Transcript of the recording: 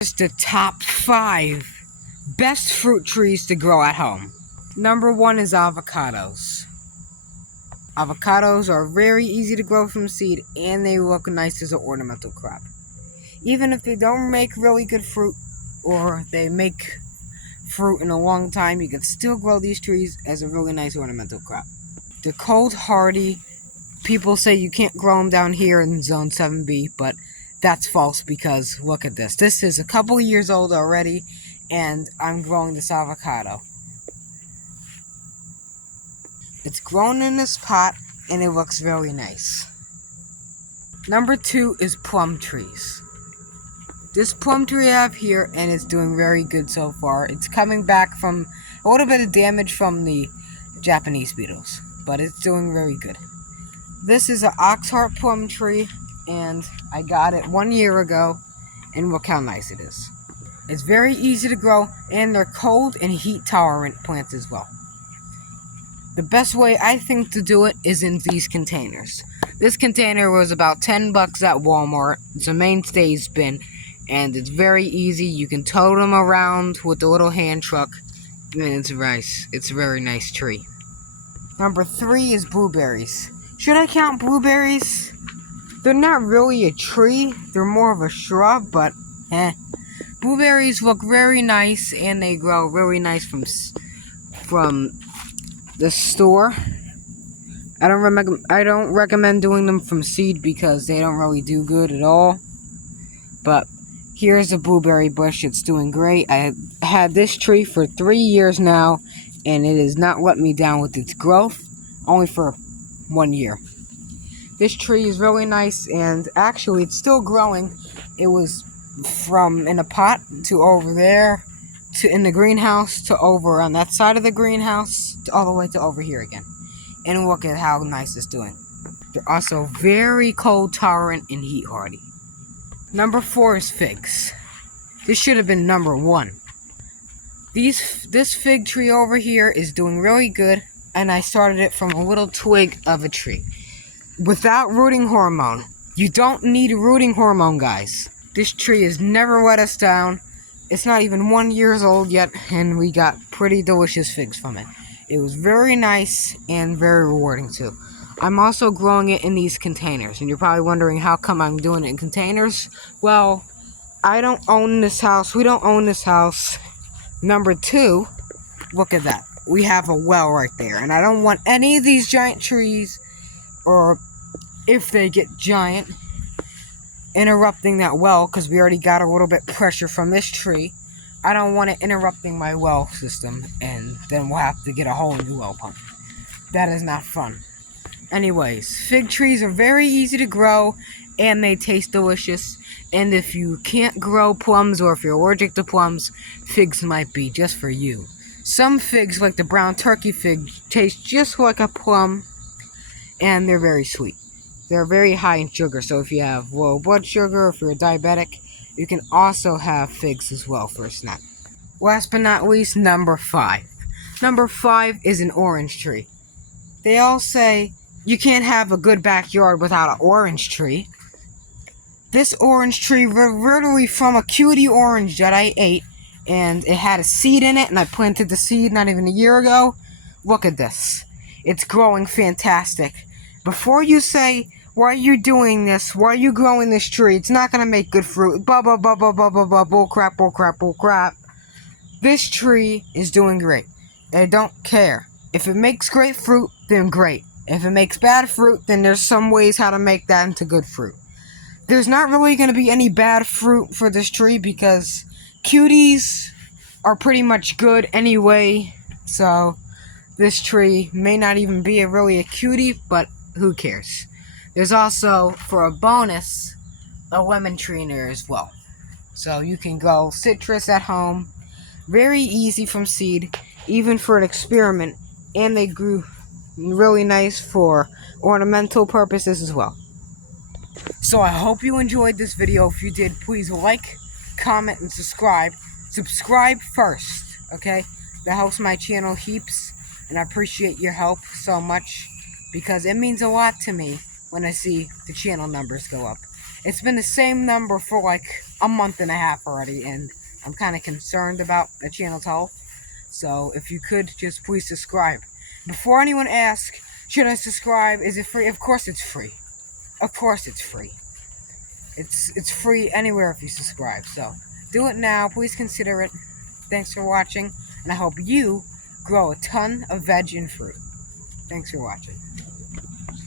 Here's the top 5 best fruit trees to grow at home. Number 1 is avocados. Avocados are very easy to grow from seed and they look nice as an ornamental crop. Even if they don't make really good fruit or they make fruit in a long time, you can still grow these trees as a really nice ornamental crop. They're cold hardy. People say you can't grow them down here in zone 7B, but that's false because look at this. This is a couple years old already and I'm growing this avocado. It's grown in this pot and it looks very nice. Number 2 is plum trees. This plum tree I have here and it's doing very good so far. It's coming back from a little bit of damage from the Japanese beetles, but it's doing very good. This is an oxheart plum tree and I got it 1 year ago and look how nice it is. It's very easy to grow and they're cold and heat tolerant plants as well. The best way I think to do it is in these containers. This container was about $10 at Walmart. It's a mainstays bin and it's very easy. You can tote them around with the little hand truck and it's nice. It's a very nice tree. Number 3 is blueberries. Should I count blueberries? They're not really a tree. They're more of a shrub, but Blueberries look very nice and they grow really nice from the store. I don't recommend doing them from seed because they don't really do good at all. But here's a blueberry bush. It's doing great. I had this tree for 3 years now and it has not let me down with its growth, only for 1 year. This tree is really nice and actually it's still growing. It was from in a pot to over there to in the greenhouse to over on that side of the greenhouse to all the way to over here again. And look at how nice it's doing. They're also very cold tolerant and heat hardy. Number 4 is figs. This should have been number 1. This fig tree over here is doing really good and I started it from a little twig of a tree. Without rooting hormone. You don't need rooting hormone, guys. This tree has never let us down. It's not even 1 year old yet, and we got pretty delicious figs from it. It was very nice and very rewarding too. I'm also growing it in these containers, and you're probably wondering how come I'm doing it in containers. Well, I don't own this house. We don't own this house. Number 2, look at that. We have a well right there, and I don't want any of these giant trees, or if they get giant, interrupting that well, because we already got a little bit pressure from this tree. I don't want it interrupting my well system, and then we'll have to get a whole new well pump. That is not fun. Anyways, fig trees are very easy to grow, and they taste delicious, and if you can't grow plums, or if you're allergic to plums, figs might be just for you. Some figs, like the brown turkey fig, taste just like a plum, and they're very sweet. They're very high in sugar, so if you have low blood sugar, if you're a diabetic, you can also have figs as well for a snack. Last but not least, number 5. Number 5 is an orange tree. They all say you can't have a good backyard without an orange tree. This orange tree literally from a cutie orange that I ate, and it had a seed in it, and I planted the seed not even a year ago. Look at this. It's growing fantastic. Before you say, why are you doing this? Why are you growing this tree? It's not going to make good fruit. Blah, blah, blah, blah, blah, blah, blah, bull crap, bull crap, bull crap. This tree is doing great. I don't care. If it makes great fruit, then great. If it makes bad fruit, then there's some ways how to make that into good fruit. There's not really going to be any bad fruit for this tree because cuties are pretty much good anyway. So this tree may not even be really a cutie, but who cares? There's also, for a bonus, a lemon tree in there as well. So you can grow citrus at home. Very easy from seed, even for an experiment. And they grew really nice for ornamental purposes as well. So I hope you enjoyed this video. If you did, please like, comment, and subscribe. Subscribe first, okay? That helps my channel heaps. And I appreciate your help so much because it means a lot to me when I see the channel numbers go up. It's been the same number for like a month and a half already, and I'm kind of concerned about the channel's health. So if you could just please subscribe. Before anyone asks, should I subscribe? Is it free? Of course it's free. Of course it's free. It's free anywhere if you subscribe. So do it now. Please consider it. Thanks for watching, and I hope you grow a ton of veg and fruit. Thanks for watching.